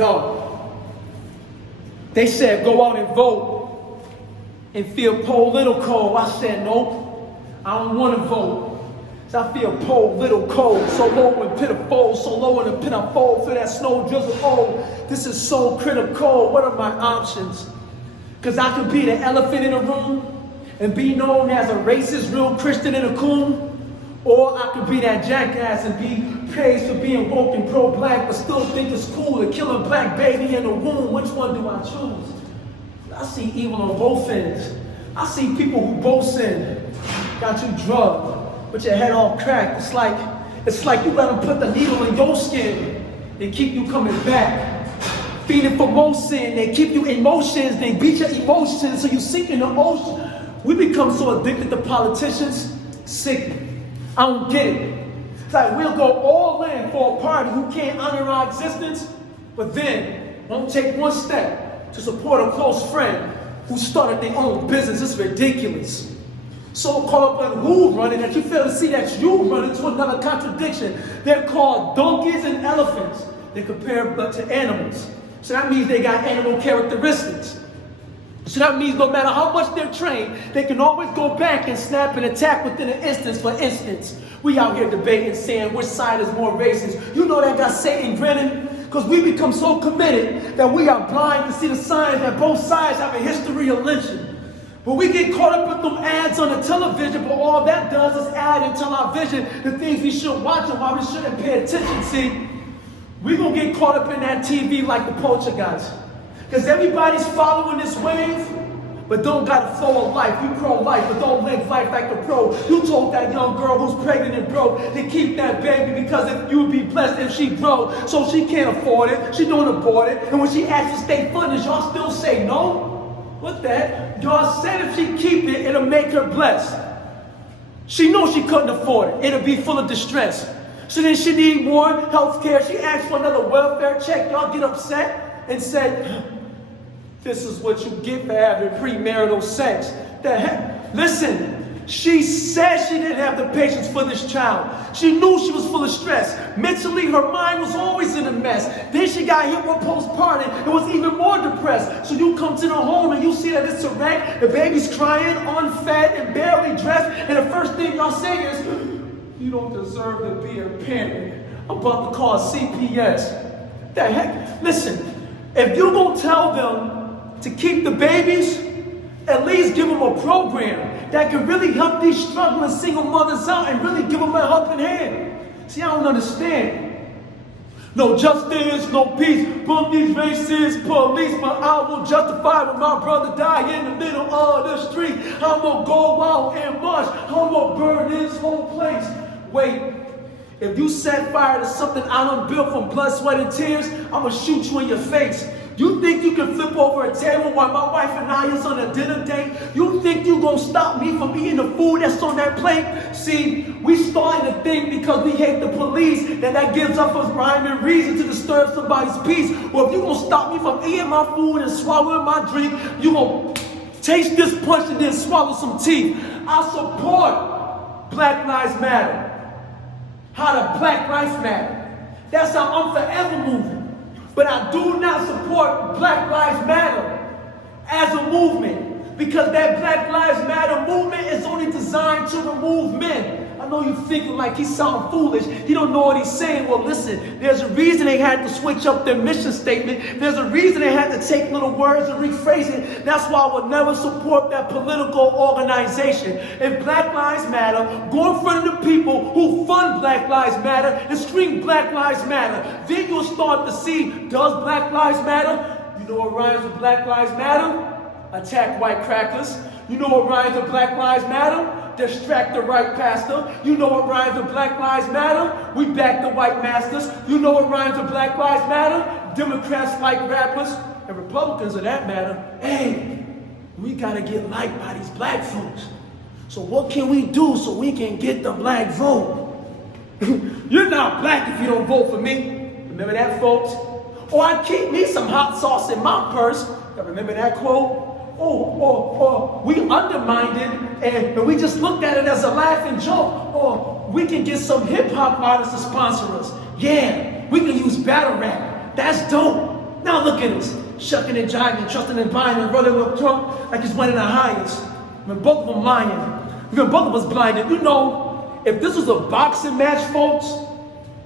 Yo, they said go out and vote and feel political. I said nope, I don't want to vote. So I feel political, so low and pitiful, so low in the pit I fall for that snow drizzle. Oh, this is so critical. What are my options? Because I could be the elephant in the room and be known as a racist, real Christian in a coon. Or I could be that jackass and be praised for being woke and pro-black, but still think it's cool to kill a black baby in the womb. Which one do I choose? I see evil on both ends. I see people who both sin. Got you drugged, but your head all cracked. It's like you let them put the needle in your skin and keep you coming back. Feeding for more sin, they keep you in motions, they beat your emotions so you sink in the ocean. We become so addicted to politicians, sick. I don't get it. It's like we'll go all in for a party who can't honor our existence, but then won't take one step to support a close friend who started their own business. It's ridiculous. So caught up in who running that you fail to see that you run into another contradiction. They're called donkeys and elephants. They compare but to animals. So that means they got animal characteristics. So that means no matter how much they're trained, they can always go back and snap and attack within an instance. For instance, we out here debating, saying which side is more racist. You know that got Satan grinning? Because we become so committed that we are blind to see the signs that both sides have a history of lynching. But we get caught up with them ads on the television, but all that does is add into our vision the things we should watch and why we shouldn't pay attention. See, we're going to get caught up in that TV like the poltergeist. Because everybody's following this wave, but don't got a flow of life. You pro-life, but don't live life like a pro. You told that young girl who's pregnant and broke to keep that baby because if you would be blessed if she grow. So she can't afford it. She don't abort it. And when she asks for state funding, y'all still say no? What that? Y'all said if she keep it, it'll make her blessed. She knows she couldn't afford it. It'll be full of distress. So then she need more health care. She asked for another welfare check. Y'all get upset and said, this is what you get for having premarital sex. The heck? Listen, she said she didn't have the patience for this child. She knew she was full of stress. Mentally, her mind was always in a mess. Then she got hit with postpartum and was even more depressed. So you come to the home and you see that it's a wreck. The baby's crying, unfed, and barely dressed. And the first thing y'all say is, you don't deserve to be a parent. I'm about to call CPS. The heck? Listen, if you're going to tell them to keep the babies, at least give them a program that can really help these struggling single mothers out and really give them a helping hand. See, I don't understand. No justice, no peace, from these racist police, but I will justify when my brother died in the middle of the street. I'm gonna go out and march, I'm gonna burn this whole place. Wait, if you set fire to something I done built from blood, sweat, and tears, I'm gonna shoot you in your face. You think you can flip over a table while my wife and I is on a dinner date? You think you gonna stop me from eating the food that's on that plate? See, we starting to think because we hate the police that gives us a rhyme and reason to disturb somebody's peace. Well, if you gonna stop me from eating my food and swallowing my drink, you gonna taste this punch and then swallow some teeth. I support Black Lives Matter. How the Black Lives Matter. That's how I'm forever moving. But I do not support Black Lives Matter as a movement because that Black Lives Matter movement is only designed to remove men. I know you're thinking like he sounds foolish. He don't know what he's saying. Well, listen, there's a reason they had to switch up their mission statement. There's a reason they had to take little words and rephrase it. That's why I would never support that political organization. If Black Lives Matter, go in front of the people who fund Black Lives Matter and scream Black Lives Matter. Then you'll start to see, does Black Lives Matter? You know what rhymes with Black Lives Matter? Attack white crackers. You know what rhymes with Black Lives Matter? Distract the right pastor. You know what rhymes with Black Lives Matter? We back the white masters. You know what rhymes with Black Lives Matter? Democrats like rappers and Republicans of that matter. Hey, we gotta get liked by these black folks. So what can we do so we can get the black vote? You're not black if you don't vote for me. Remember that, folks? Or I keep me some hot sauce in my purse. Remember that quote? Or we undermined it and we just looked at it as a laughing joke. Or we can get some hip hop artists to sponsor us. Yeah, we can use battle rap. That's dope. Now look at us, shucking and jiving, trusting and buying, and running up Trump like he's winning the highest. When both of them lying, when both of us blinded. You know, if this was a boxing match, folks,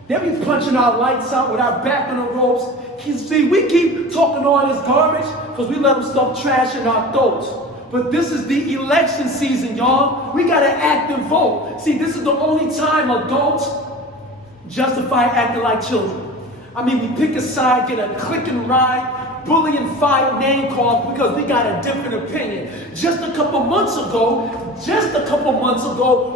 they'd be punching our lights out with our back on the ropes. You see, we keep talking all this garbage because we let them stuff trash in our throats. But this is the election season, y'all. We gotta act and vote. See, this is the only time adults justify acting like children. I mean, we pick a side, get a click and ride, bully and fight, name calls because we got a different opinion. Just a couple months ago,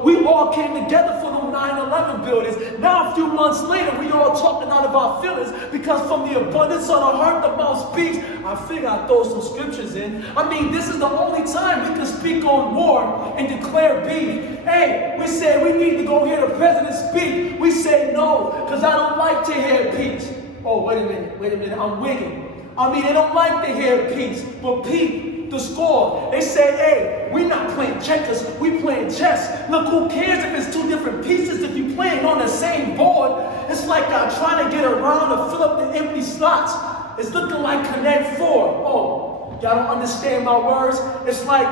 we all came together for the 9/11 buildings. Now, a few months later, we all talking out of our feelings because from the abundance of the heart, the mouth speaks. I figured I'd throw some scriptures in. I mean, this is the only time we can speak on war and declare beef. Hey, we say we need to go hear the president speak. We say no, because I don't like to hear peace. Oh, wait a minute, I'm wigging. I mean, they don't like to hear peace, but peace, the score. They say, hey, we're not playing checkers, we playing chess. Look, who cares if it's two different pieces if you're playing on the same board? It's like I'm trying to get around to fill up the empty slots. It's looking like Connect 4. Oh, y'all don't understand my words? It's like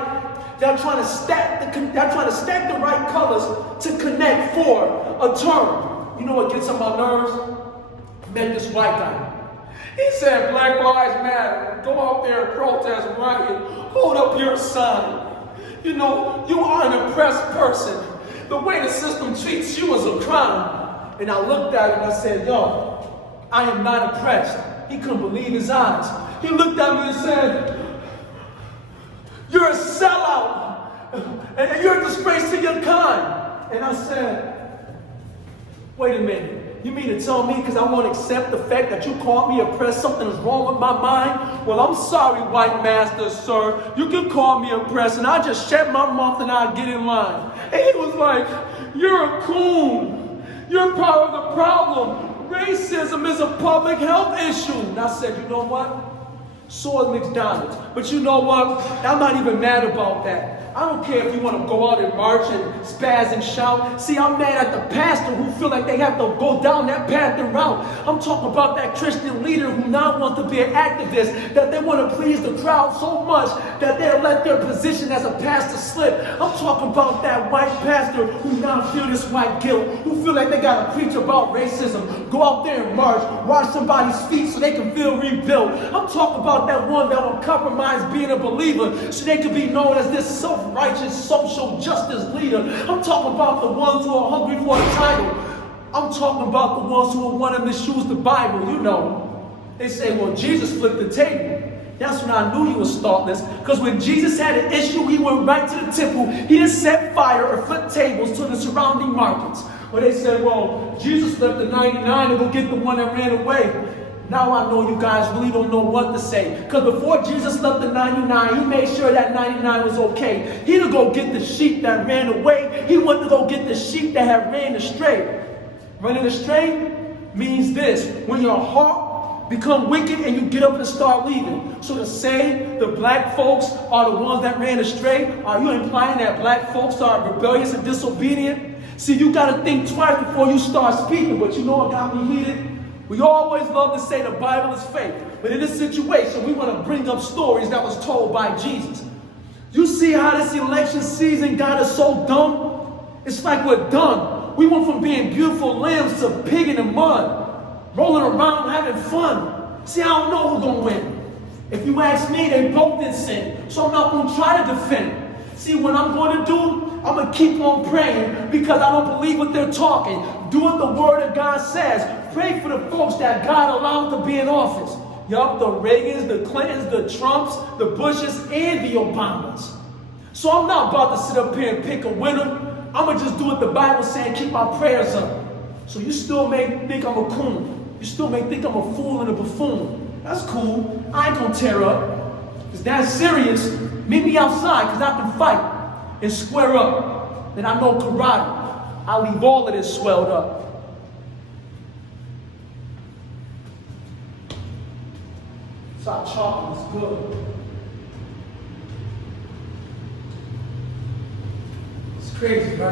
y'all trying to stack the right colors to connect for a term. You know what gets on my nerves? Met this white guy. He said, Black Lives Matter. Go out there and protest and riot. Hold up your sign. You know, you are an oppressed person. The way the system treats you is a crime. And I looked at him and I said, yo, I am not oppressed. He couldn't believe his eyes. He looked at me and said, you're a sellout. And you're a disgrace to your kind. And I said, wait a minute. You mean to tell me because I won't accept the fact that you called me oppressed, something is wrong with my mind? Well, I'm sorry, white master, sir. You can call me oppressed, and I just shut my mouth and I'll get in line. And he was like, you're a coon. You're part of the problem. Racism is a public health issue. And I said, you know what? So is McDonald's. But you know what? I'm not even mad about that. I don't care if you want to go out and march and spaz and shout. See, I'm mad at the pastor who feel like they have to go down that path and route. I'm talking about that Christian leader who now wants to be an activist, that they want to please the crowd so much that they'll let their position as a pastor slip. I'm talking about that white pastor who now feel this white guilt, who feel like they got to preach about racism, go out there and march, wash somebody's feet so they can feel rebuilt. I'm talking about that one that will compromise being a believer so they can be known as this self-righteous social justice leader. I'm talking about the ones who are hungry for a title. I'm talking about the ones who want to misuse the Bible. You know, they say, well, Jesus flipped the table. That's when I knew he was thoughtless, because when Jesus had an issue, he went right to the temple. He didn't set fire or flip tables to the surrounding markets. Or they said, well, Jesus left the 99 to go get the one that ran away. Now I know you guys really don't know what to say. Because before Jesus left the 99, he made sure that 99 was okay. He didn't go get the sheep that ran away. He went to go get the sheep that had ran astray. Running astray means this: when your heart become wicked and you get up and start leaving. So to say the black folks are the ones that ran astray, are you implying that black folks are rebellious and disobedient? See, you got to think twice before you start speaking. But you know what got me heated? We always love to say the Bible is fake, but in this situation, we want to bring up stories that was told by Jesus. You see how this election season got us so dumb? It's like we're done. We went from being beautiful lambs to pig in the mud, rolling around having fun. See, I don't know who's going to win. If you ask me, they both did sin, so I'm not going to try to defend. See, what I'm going to do, I'm going to keep on praying because I don't believe what they're talking. Do what the word of God says. Pray for the folks that God allowed to be in office. Yup, the Reagans, the Clintons, the Trumps, the Bushes, and the Obamas. So I'm not about to sit up here and pick a winner. I'm going to just do what the Bible says, keep my prayers up. So you still may think I'm a coon. You still may think I'm a fool and a buffoon. That's cool. I ain't going to tear up. If that's serious, meet me outside because I can fight and square up. And I know karate. I'll leave all of this swelled up. Hot chocolate is good. It's crazy, right?